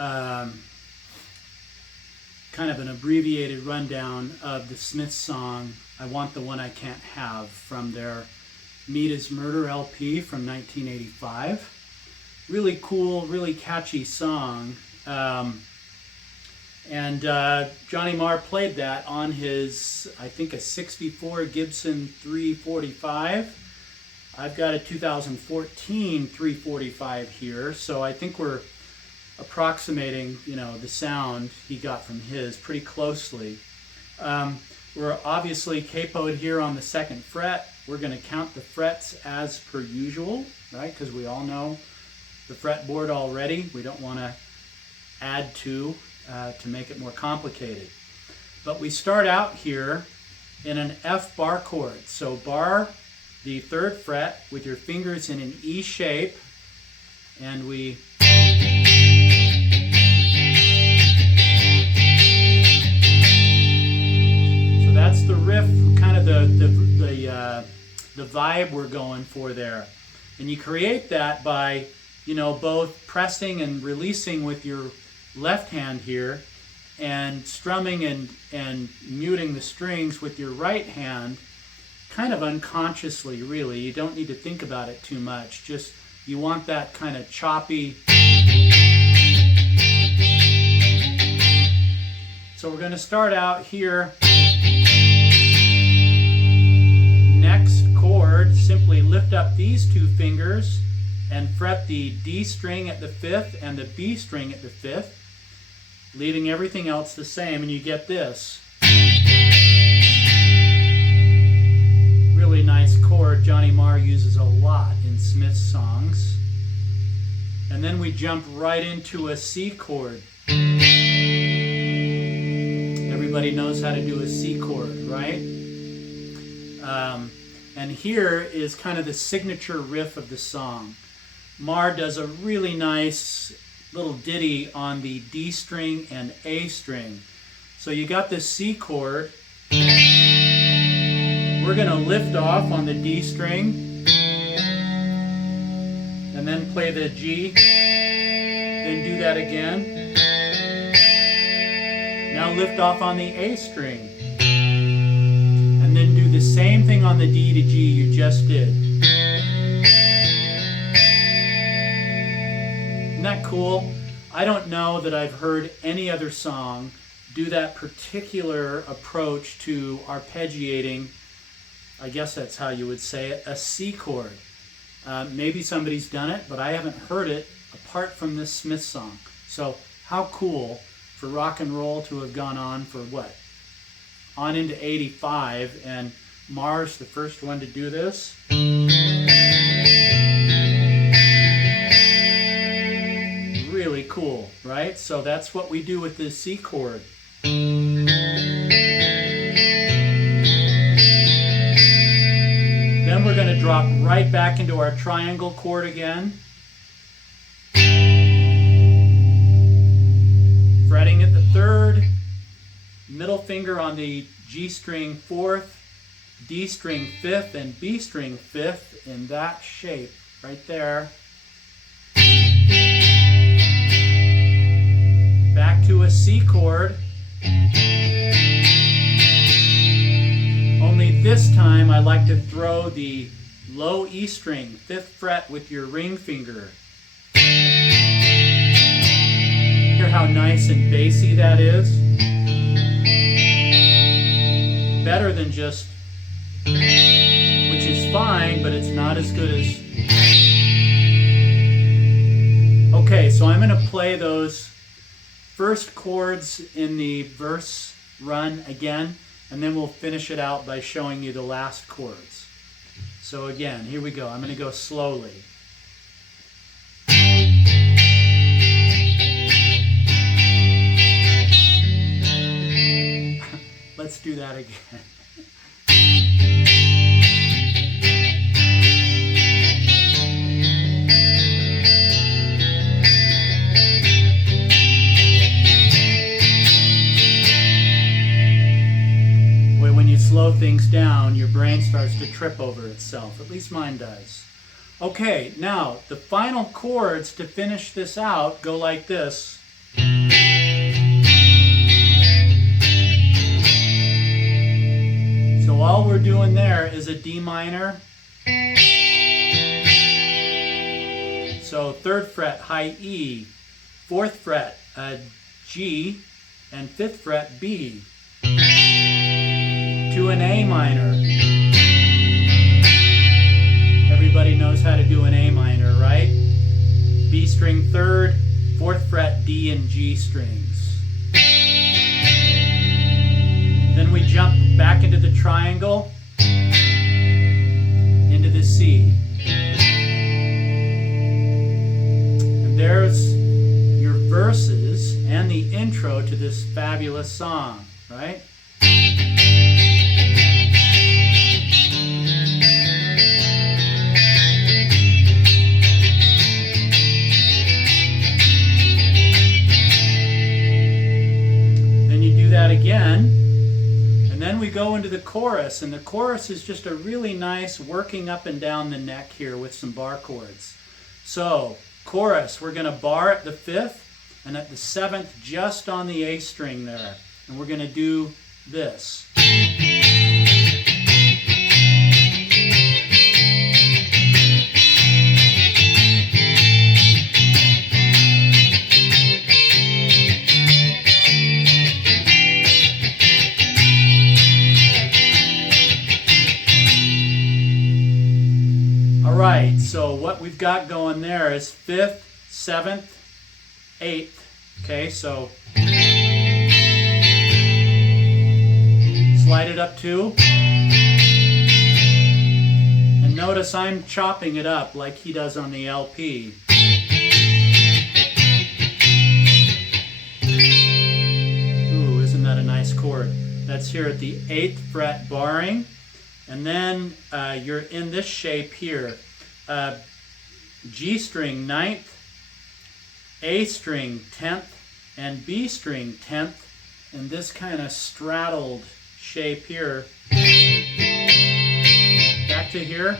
kind of an abbreviated rundown of the Smiths song, I Want the One I Can't Have, from their Meat is Murder LP from 1985. Really cool, really catchy song. And Johnny Marr played that on his, I think, a 64 Gibson 345. I've got a 2014 345 here, so I think we're approximating, the sound he got from his pretty closely. We're obviously capoed here on the 2nd fret. We're going to count the frets as per usual, right? Because we all know the fretboard already. We don't want to add to make it more complicated. But we start out here in an F bar chord. So bar the 3rd fret with your fingers in an E shape, and we that's the riff, kind of the vibe we're going for there. And you create that by, both pressing and releasing with your left hand here, and strumming and muting the strings with your right hand, kind of unconsciously, really. You don't need to think about it too much. Just, you want that kind of choppy. So we're going to start out here. Next chord, simply lift up these 2 fingers and fret the D string at the 5th and the B string at the 5th, leaving everything else the same, and you get this. Really nice chord Johnny Marr uses a lot in Smith's songs. And then we jump right into a C chord. Everybody knows how to do a C chord, right? And here is kind of the signature riff of the song. Marr does a really nice little ditty on the D string and A string. So you got this C chord. We're going to lift off on the D string and then play the G, then do that again. Now lift off on the A string and then do the same thing on the D to G you just did. Isn't that cool? I don't know that I've heard any other song do that particular approach to arpeggiating, I guess that's how you would say it, a C chord. Maybe somebody's done it, but I haven't heard it apart from this Smith song. So how cool for rock and roll to have gone on for what? On into 85, and Marr's the first one to do this. Really cool, right? So that's what we do with this C chord. Then we're going to drop right back into our triangle chord again. Fretting at the 3rd, middle finger on the G string 4th, D string 5th, and B string 5th in that shape right there. Back to a C chord. Only this time I like to throw the low E string, 5th fret, with your ring finger. Hear how nice and bassy that is? Better than just, which is fine, but it's not as good as. Okay, so I'm going to play those first chords in the verse run again, and then we'll finish it out by showing you the last chords. So again, here we go. I'm going to go slowly. Let's do that again. When you slow things down, your brain starts to trip over itself. At least mine does. Okay, now the final chords to finish this out go like this. So all we're doing there is a D minor. So 3rd fret, high E, 4th fret, G, and 5th fret, B, to an A minor. Everybody knows how to do an A minor, right? B string 3rd, 4th fret, D and G strings. Then we jump back into the triangle, into the C. And there's your verses and the intro to this fabulous song, right? Then you do that again, and then we go into the chorus, and the chorus is just a really nice working up and down the neck here with some bar chords. So, chorus, we're going to bar at the 5th, and at the 7th just on the A string there. And we're going to do this. All right, so what we've got going there is 5th, 7th, 8th. Okay, so slide it up 2. And notice I'm chopping it up like he does on the LP. Ooh, isn't that a nice chord? That's here at the 8th fret barring. And then you're in this shape here. G string 9th, A string 10th, and B string 10th, in this kind of straddled shape here. Back to here.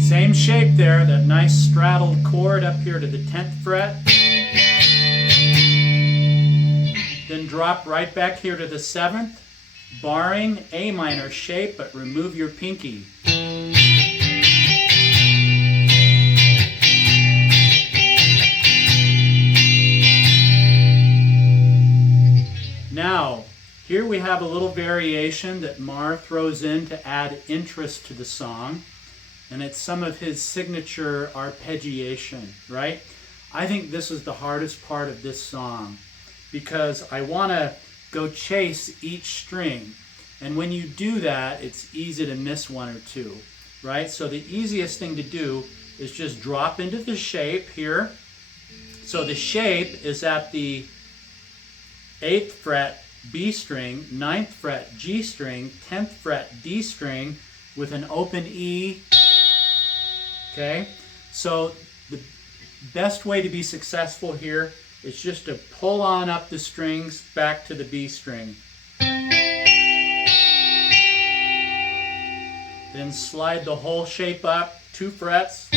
Same shape there, that nice straddled chord up here to the 10th fret. Then drop right back here to the 7th, barring A minor shape, but remove your pinky. Now, here we have a little variation that Mar throws in to add interest to the song, and it's some of his signature arpeggiation, right? I think this is the hardest part of this song, because I want to go chase each string. And when you do that, it's easy to miss one or two, right? So the easiest thing to do is just drop into the shape here. So the shape is at the 8th fret B string, 9th fret G string, 10th fret D string with an open E. Okay? So the best way to be successful here is just to pull on up the strings back to the B string. Then slide the whole shape up 2 frets.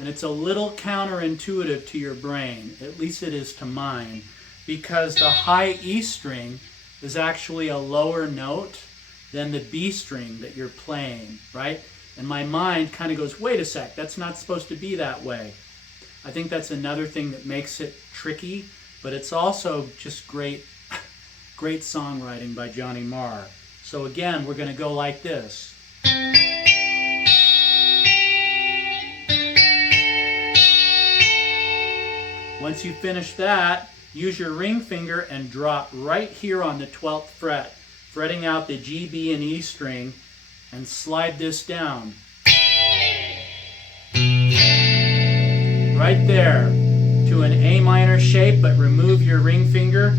And it's a little counterintuitive to your brain, at least it is to mine, because the high E string is actually a lower note than the B string that you're playing, right? And my mind kind of goes, wait a sec, that's not supposed to be that way. I think that's another thing that makes it tricky, but it's also just great, great songwriting by Johnny Marr. So again, we're going to go like this. Once you finish that, use your ring finger and drop right here on the 12th fret, fretting out the G, B, and E string, and slide this down. Right there to an A minor shape, but remove your ring finger.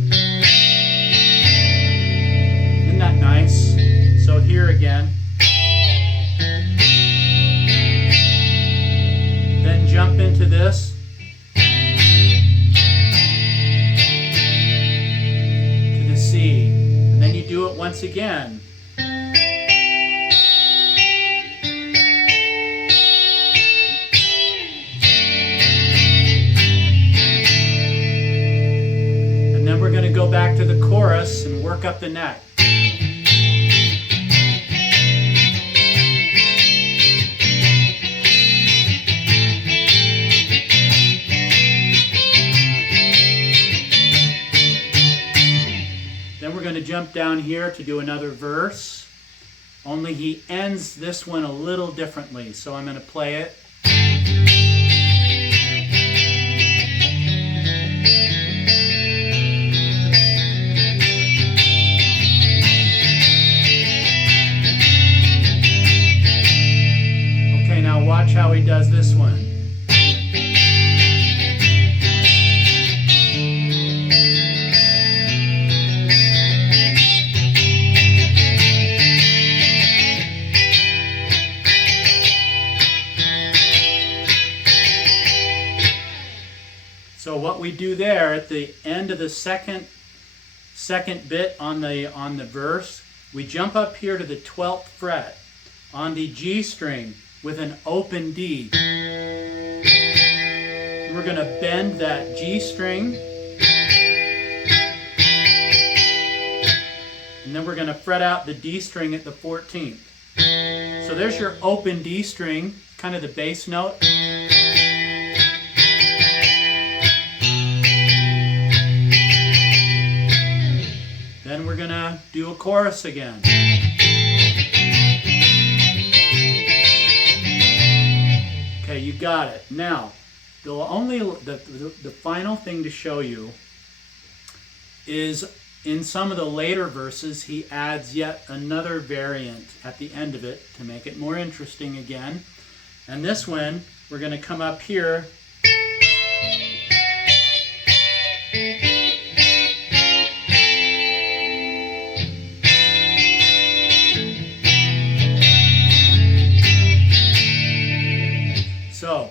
Isn't that nice? So here again. Then jump into this. To the C. again. And then we're going to go back to the chorus and work up the neck. Then we're going to jump down here to do another verse, only he ends this one a little differently, so I'm going to play it. Okay, now watch how he does this one. So what we do there at the end of the second bit on the verse, we jump up here to the 12th fret on the G string with an open D. We're going to bend that G string, and then we're going to fret out the D string at the 14th. So there's your open D string, kind of the bass note. Then we're going to do a chorus again. Okay, you got it. Now, the final thing to show you is in some of the later verses, he adds yet another variant at the end of it to make it more interesting again. And this one, we're going to come up here. So,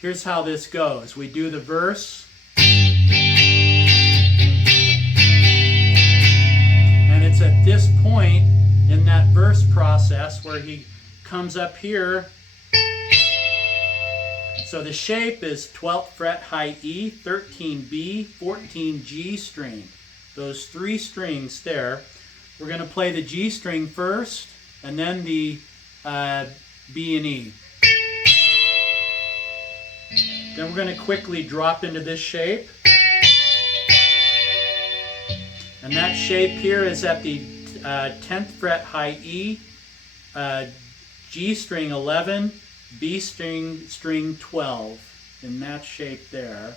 here's how this goes. We do the verse, and it's at this point in that verse process where he comes up here. So the shape is 12th fret high E, 13 B, 14 G string. Those three strings there. We're going to play the G string first, and then the B and E. Then we're going to quickly drop into this shape. And that shape here is at the 10th fret high E, G string 11, B string 12, in that shape there.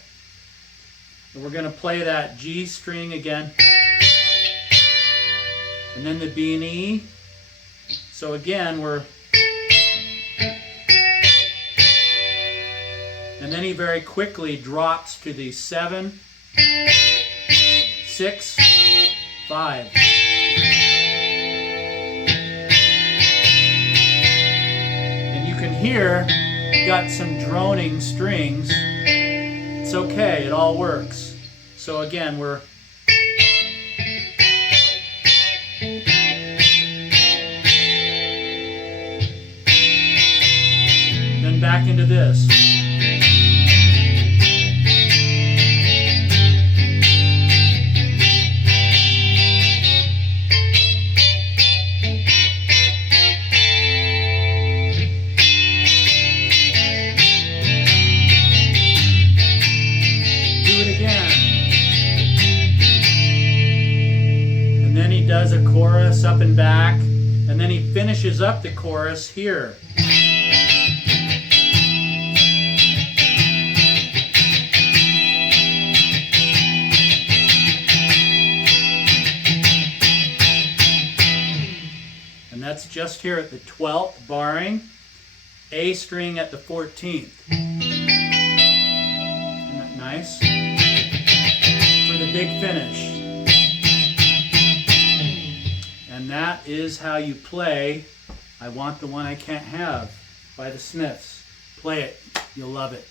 And we're going to play that G string again. And then the B and E. So again, and then he very quickly drops to the 7, 6, 5. And you can hear, got some droning strings. It's okay, it all works. So again, we're then back into this. Does a chorus up and back, and then he finishes up the chorus here. And that's just here at the 12th, barring A string at the 14th. Isn't that nice? For the big finish. And that is how you play I Want the One I Can't Have by the Smiths. Play it. You'll love it.